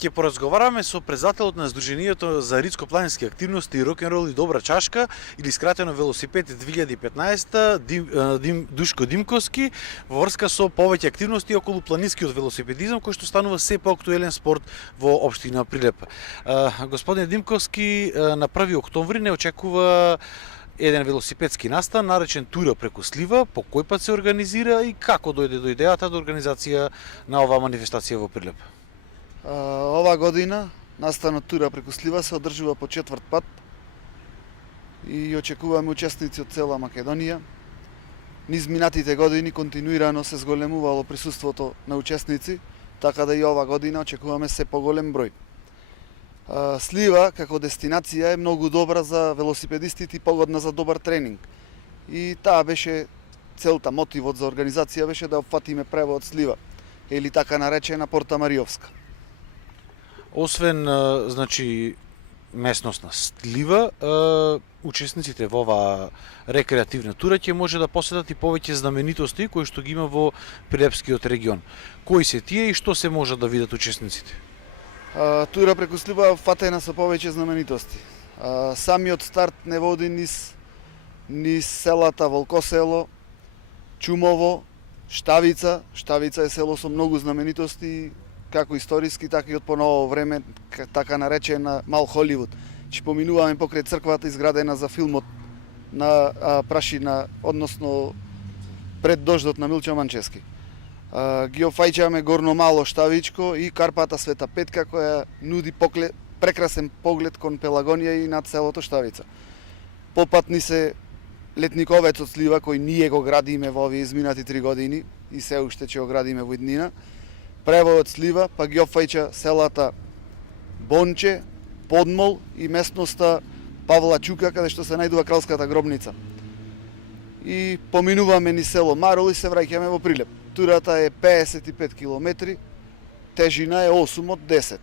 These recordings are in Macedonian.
Ќе поразговараме со председателот на Сдруженијето за ридско-планински активности Рок-н-рол и добра чашка, или скратено Велосипед 2015, Душко Димковски, во врска со повеќе активности околу планинскиот велосипедизам, кој што станува се поактуелен спорт во општина Прилеп. Господин Димковски, на 1 октомври не очекува еден велосипедски настан, наречен Тура преку Слива. По кој пат се организира и како дојде до идејата до организација на оваа манифестација во Прилеп? Ова година настанот Тура преку Слива се одржува по 4 пат и очекуваме учесници од цела Македонија. Низ минатите години континуирано се зголемувало присуството на учесници, така да и ова година очекуваме се поголем број. Слива како дестинација е многу добра за велосипедистите и погодна за добар тренинг. И таа беше целта, мотивот за организација беше да опфатиме превод Слива, или така наречена Порта Мариовска. Освен, значи, местност на Слива, учесниците во оваа рекреативна тура ќе може да посетат и повеќе знаменитости кои што ги има во Прилепскиот регион. Кои се тие и што се може да видат учесниците? Тура преку Слива фатена со повеќе знаменитости. Самиот старт не води низ селата Волкосело, Чумово, Штавица. Штавица е село со многу знаменитости, како историски, така и од поново време, така наречена Мал Холивуд. Че поминуваме покрај црквата изградена за филмот на Прашина, односно пред дождот на Милчо Манчески. Ги офајќаме Горно Мало Штавичко и Карпата Света Петка, која нуди прекрасен поглед кон Пелагонија и над селото Штавица. Попатни се летниковецот Слива, кој ние го градиме во овие изминати 3 години и се уште ќе го градиме во иднина. Преводот Слива, па ги опфаќа селата Бонче, Подмол и местноста Павла Чука, каде што се најдува кралската гробница. И поминуваме ни село Марол и се враќаме во Прилеп. Турата е 55 км, тежина е 8 од 10.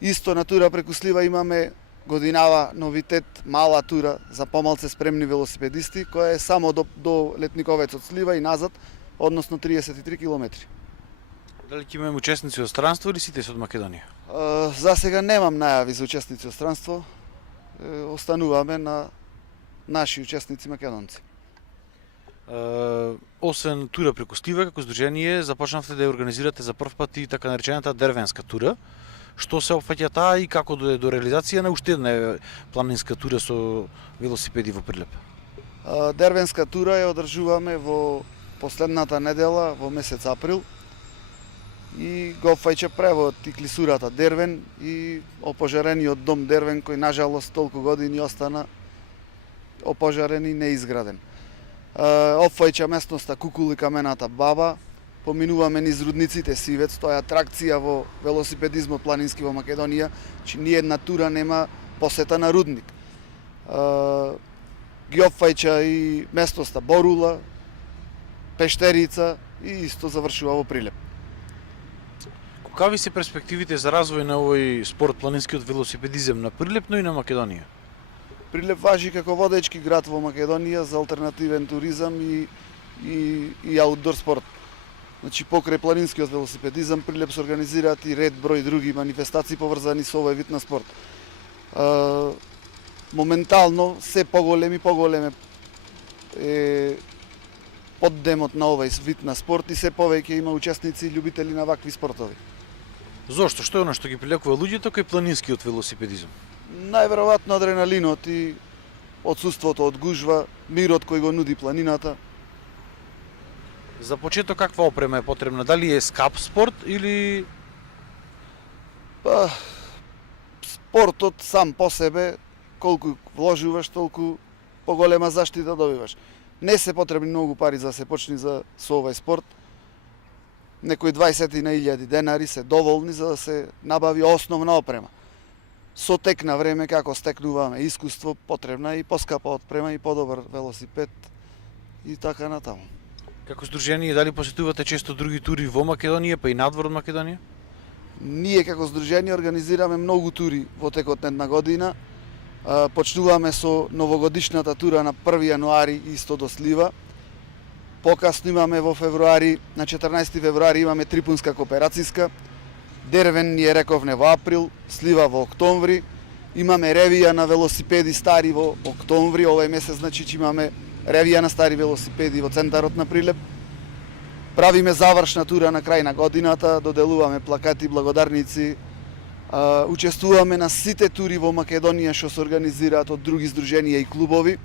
Исто на Тура преку Слива имаме годинава новитет, мала тура за помалце спремни велосипедисти, која е само до летниковецот Слива и назад, односно 33 км. Дали ќе имаме учесници од странство или сите се од Македонија? За сега немам најави за учесници од странство. Остануваме на наши учесници македонци. Освен Тура преку Слива, како здружение започнавте да ја организирате за прв пат и така наречената Дервенска тура. Што се опфаќа таа и како дојде до реализација на уште една планинска тура со велосипеди во Прилеп? Дервенска тура ја одржуваме во последната недела во месец април и го опфаќа преводот и клисурата Дервен и опожарениот дом Дервен, кој нажалост толку години остана опожарен и неизграден. Опфаќа местноста Кукул и камената Баба, поминуваме низ Рудниците Сивец, тоа е атракција во велосипедизмот планински во Македонија, че ни една тура нема посета на Рудник. Ги опфаќа и местноста Борула, Пештерица и исто завршува во Прилеп. Какви се перспективите за развој на овој спорт планинскиот велосипедизам на Прилеп, но и на Македонија? Прилеп важи како водечки град во Македонија за алтернативен туризам и аутдор спорт. Значи, покрај планинскиот велосипедизам, Прилеп се организираат и ред број други манифестации поврзани со овој вид на спорт. Моментално се поголем е поддемот на овој вид на спорт и се повеќе има учесници и љубители на вакви спортови. Зошто? Што е оно што ги прилекува луѓето кај планинскиот велосипедизам? Најверојатно адреналинот и отсуството од гужва, мирот кој го нуди планината. За почеток каква опрема е потребна? Дали е скап спорт или... Спортот сам по себе, колку вложуваш, толку поголема заштита добиваш. Не се потребни многу пари за да се почне со овој спорт. Некои 20.000 денари се доволни за да се набави основна опрема. Со тек на време, како стекнуваме искуство, потребна и поскапа отпрема и подобар велосипед и така натаму. Како здружение, дали посетувате често други тури во Македонија, па и надвор од Македонија? Ние како здружение организираме многу тури во текот на една година. Почнуваме со новогодишната тура на 1 јануари исто до Слива. Покасно имаме во февруари, на 14 февруари имаме Трипунска кооперацијска. Дервен ни е рековне во април, слива во октомври. Имаме ревија на велосипеди стари во октомври, овој месец значи че имаме ревија на стари велосипеди во центарот на Прилеп. Правиме завршна тура на крај на годината, доделуваме плакати, благодарници. Учествуваме на сите тури во Македонија што се организираат од други здруженија и клубови.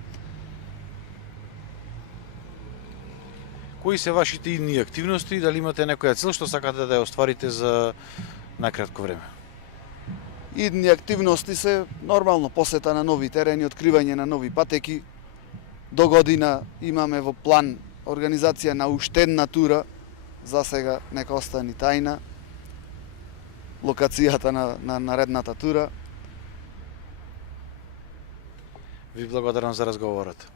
Кои се вашите идни активности? Дали имате некоја цел што сакате да ја остварите за најкратко време? Идни активности се нормално посета на нови терени, откривање на нови патеки. До година имаме во план организација на уште една тура, за сега нека остани тајна, локацијата на наредната тура. Ви благодарам за разговорот.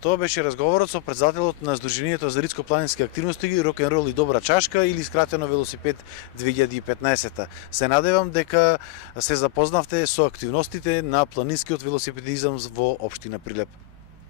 Тоа беше разговорот со председателот на Сдруженијето за ридско-планински активности Рок-н-рол и добра чашка или скратено Велосипед 2015. Се надевам дека се запознавте со активностите на планинскиот велосипедизам во општина Прилеп.